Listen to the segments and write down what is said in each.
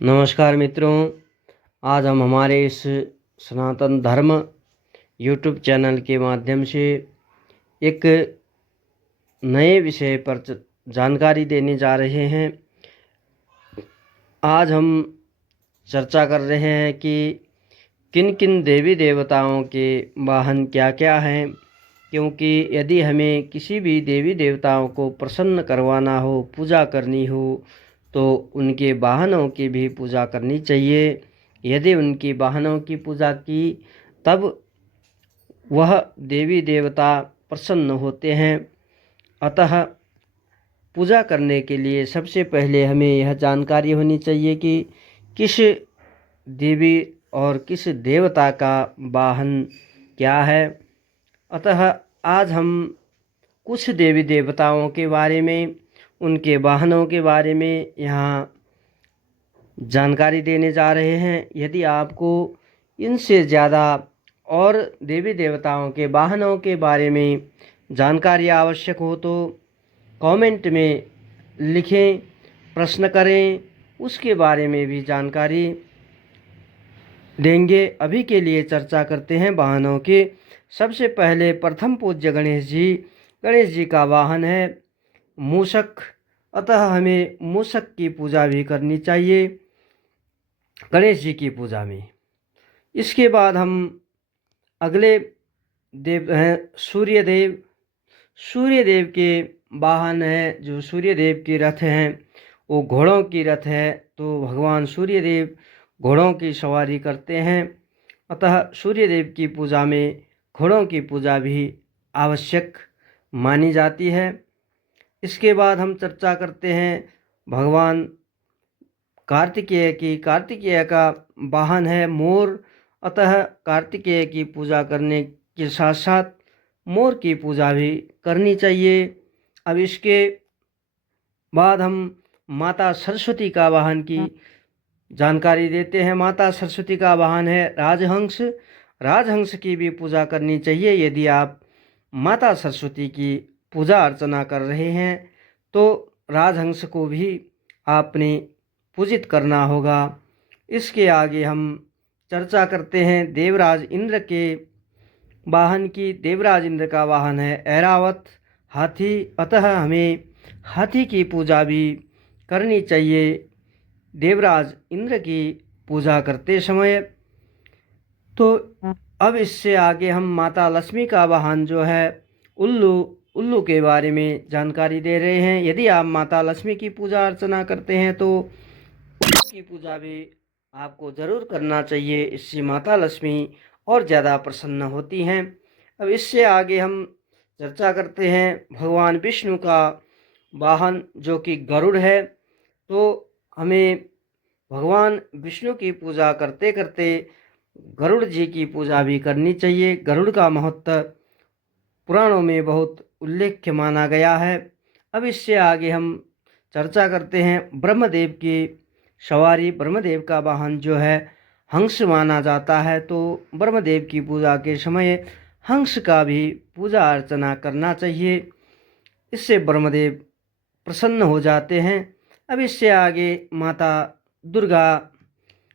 नमस्कार मित्रों, आज हम हमारे इस सनातन धर्म यूट्यूब चैनल के माध्यम से एक नए विषय पर जानकारी देने जा रहे हैं। आज हम चर्चा कर रहे हैं कि किन किन देवी देवताओं के वाहन क्या क्या हैं, क्योंकि यदि हमें किसी भी देवी देवताओं को प्रसन्न करवाना हो, पूजा करनी हो, तो उनके वाहनों की भी पूजा करनी चाहिए। यदि उनकी वाहनों की पूजा की तब वह देवी देवता प्रसन्न होते हैं। अतः पूजा करने के लिए सबसे पहले हमें यह जानकारी होनी चाहिए कि किस देवी और किस देवता का वाहन क्या है। अतः आज हम कुछ देवी देवताओं के बारे में, उनके वाहनों के बारे में यहाँ जानकारी देने जा रहे हैं। यदि आपको इनसे ज़्यादा और देवी देवताओं के वाहनों के बारे में जानकारी आवश्यक हो तो कमेंट में लिखें, प्रश्न करें, उसके बारे में भी जानकारी देंगे। अभी के लिए चर्चा करते हैं वाहनों की। सबसे पहले प्रथम पूज्य गणेश जी। गणेश जी का वाहन है मूषक, अतः हमें मूषक की पूजा भी करनी चाहिए गणेश जी की पूजा में। इसके बाद हम अगले देव हैं सूर्यदेव। सूर्यदेव के वाहन है, जो सूर्यदेव की रथ हैं वो घोड़ों की रथ है, तो भगवान सूर्यदेव घोड़ों की सवारी करते हैं। अतः सूर्यदेव की पूजा में घोड़ों की पूजा भी आवश्यक मानी जाती है। इसके बाद हम चर्चा करते हैं भगवान कार्तिकेय की। कार्तिकेय का वाहन है मोर, अतः कार्तिकेय की पूजा करने के साथ साथ मोर की पूजा भी करनी चाहिए। अब इसके बाद हम माता सरस्वती का वाहन की जानकारी देते हैं। माता सरस्वती का वाहन है राजहंस। राजहंस की भी पूजा करनी चाहिए। यदि आप माता सरस्वती की पूजा अर्चना कर रहे हैं तो राजहंस को भी आपने पूजित करना होगा। इसके आगे हम चर्चा करते हैं देवराज इंद्र के वाहन की। देवराज इंद्र का वाहन है ऐरावत, हाथी, अतः हमें हाथी की पूजा भी करनी चाहिए देवराज इंद्र की पूजा करते समय। तो अब इससे आगे हम माता लक्ष्मी का वाहन जो है उल्लू, उल्लू के बारे में जानकारी दे रहे हैं। यदि आप माता लक्ष्मी की पूजा अर्चना करते हैं तो उल्लू की पूजा भी आपको ज़रूर करना चाहिए। इससे माता लक्ष्मी और ज़्यादा प्रसन्न होती हैं। अब इससे आगे हम चर्चा करते हैं भगवान विष्णु का वाहन जो कि गरुड़ है। तो हमें भगवान विष्णु की पूजा करते करते गरुड़ जी की पूजा भी करनी चाहिए। गरुड़ का महत्व पुराणों में बहुत उल्लेख्य माना गया है। अब इससे आगे हम चर्चा करते हैं ब्रह्मदेव की सवारी। ब्रह्मदेव का वाहन जो है हंस माना जाता है, तो ब्रह्मदेव की पूजा के समय हंस का भी पूजा अर्चना करना चाहिए। इससे ब्रह्मदेव प्रसन्न हो जाते हैं। अब इससे आगे माता दुर्गा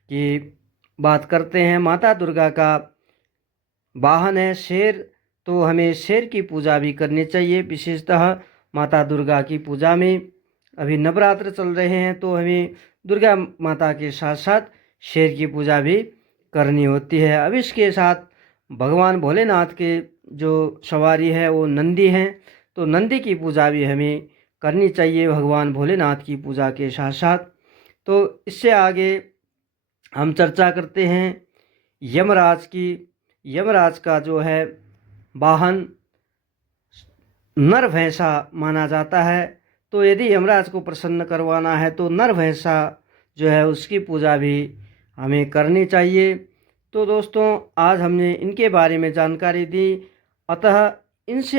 की बात करते हैं। माता दुर्गा का वाहन है शेर, तो हमें शेर की पूजा भी करनी चाहिए। विशेषतः माता दुर्गा की पूजा में अभी नवरात्र चल रहे हैं, तो हमें दुर्गा माता के साथ साथ शेर की पूजा भी करनी होती है। अब इसके साथ भगवान भोलेनाथ के जो सवारी है वो नंदी हैं, तो नंदी की पूजा भी हमें करनी चाहिए भगवान भोलेनाथ की पूजा के साथ साथ। तो इससे आगे हम चर्चा करते हैं यमराज की। यमराज का जो है वाहन नर भैंसा माना जाता है, तो यदि यमराज को प्रसन्न करवाना है तो नर भैंसा जो है उसकी पूजा भी हमें करनी चाहिए। तो दोस्तों, आज हमने इनके बारे में जानकारी दी, अतः इनसे